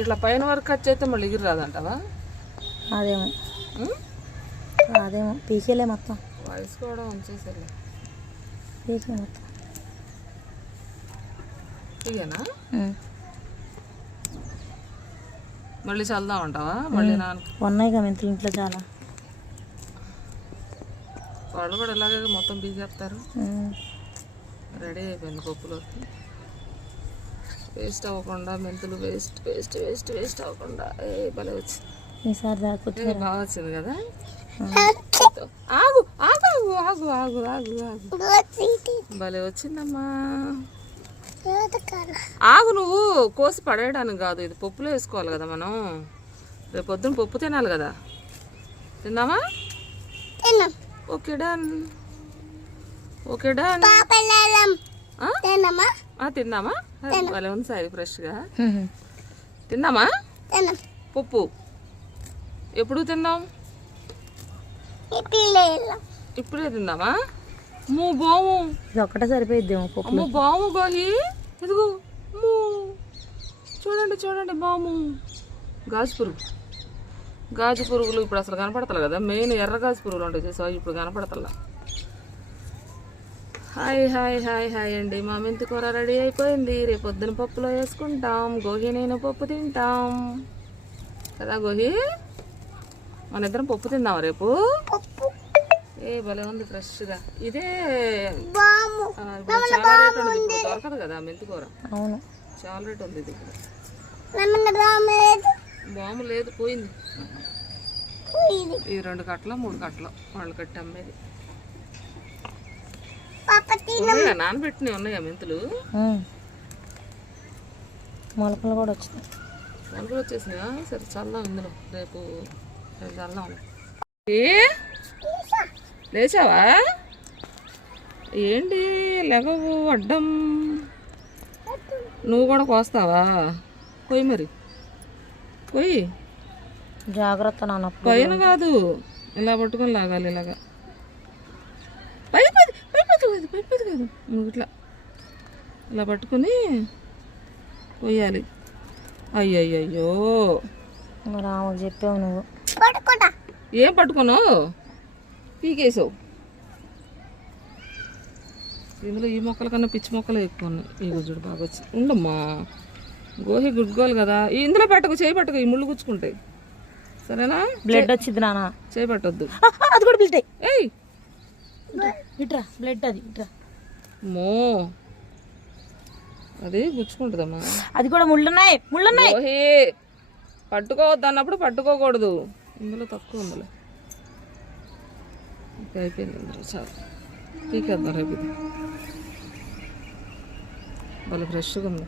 ఇట్లా పైన వరకు కట్ అయితే మళ్ళీ ఎగిరి రాదంటావా? అదేమో అదేమో పీకేలే మొత్తం. వయసు కూడా ఉంచేసేలే. పీకే మొత్తం ఇదేనా? మళ్ళీ చల్దామంటావా? మళ్ళీ ఉన్నాయిగా మెంతులు ఇంట్లో చాలా. వాళ్ళు కూడా ఇలాగే మొత్తం బీగేస్తారు. రెడీ అయిపోయింది పప్పులోకి. వేస్ట్ అవ్వకుండా మెంతులు వేస్ట్ వేస్ట్ వేస్ట్ వేస్ట్ అవ్వకుండా భలే వచ్చింది. ఈసారి బాగా వచ్చింది కదా. ఆగు ఆగు ఆగు ఆగు ఆగు ఆగు భలే వచ్చిందమ్మా. ఆగు, నువ్వు కోసి పడేయడానికి కాదు, ఇది పప్పులో వేసుకోవాలి కదా మనం. రేపు పొద్దున్న పప్పు తినాలి కదా. తిందామా? Okay done. Okay done. తిందామా? భలే ఉంది సాయి ఫ్రెష్గా. తిందామా? పప్పు ఎప్పుడు తిందాం? ఇప్పుడే తిందామా? బాము ఇది ఒక్కటే సరిపోయిద్దేమో పప్పు. బాము గోహి ఇదిగో. చూడండి చూడండి బాము. గాజు పురుగులు ఇప్పుడు అసలు కనపడతలే కదా. మెయిన్ ఎర్ర గాజు పురుగులు ఉంటాయి చూసావా, ఇప్పుడు కనపడతలా. హాయ్ హాయ్ హాయ్ హాయ్ అండి. మా మెంతి కూర రెడీ అయిపోయింది. రేపు పొద్దున పప్పులో వేసుకుంటాం. గోహి నేను పప్పు తింటాం కదా. గోహి మన ఇద్దరం పప్పు తిందాం రేపు. భలే ఉంది ఫ్రెష్గా. ఇదే చాలా రేట్ ఉంది, ఇప్పుడు దొరకదు కదా మెంతి కూర. అవును, చాలా రేట్ ఉంది ఇది. బాము లేదు, పోయింది. ఈ 2 కట్టలు 3 కట్టలు వాళ్ళు కట్టి అమ్మేది. నానబెట్టినవి ఉన్నాయా మెంతులు? మొలకలు కూడా వచ్చినాయి. మొలకలు వచ్చేసినాయా? సరే చల్దాం ఇందులో. రేపు చల్దాం. లేచావా? ఏంటి లెగవు అడ్డం? నువ్వు కూడా కోస్తావా? కొయ్యి మరి, కొయ్యి. జాగ్రత్త నాన్న, పైన కాదు, ఇలా పట్టుకొని లాగాలి. ఇలాగా పైపోదు కాదు, నువ్వు ఇట్లా ఇలా పట్టుకొని కొయ్యాలి. అయ్యయ్యో మరి ఆమెకు చెప్పావు నువ్వు. ఏం పట్టుకున్నావు? పీకేసావు. ఇందులో ఈ మొక్కల కన్నా పిచ్చి మొక్కలు ఎక్కువ ఉన్నాయి. ఈ గుజ్జుడు బాగా వచ్చి ఉండమ్మా. గోహి గుడ్గోలు కదా. ఇందులో పెట్టకు, చేయి పట్టుకు, ఈ ముళ్ళు గుచ్చుకుంటాయి. సరేనా? బ్లడ్ వచ్చింది నాన్న, చేయి పట్టొద్దు. అది కూడా బ్లడ్. ఏయ్ ఇట్రా, బ్లడ్ అది ఇట్రా. మో అది గుచ్చుకుంటుందమ్మా. అది కూడా ముళ్ళున్నాయి. గోహి పట్టుకోవద్దు అన్నప్పుడు పట్టుకోకూడదు. ఇందులో తక్కువ ఉందిలే. ఇంకా అయిపోయింది ఇందులో చాలా. పీకేద్దాం రేపు. ఇది భలే ఫ్రెష్గా ఉంది.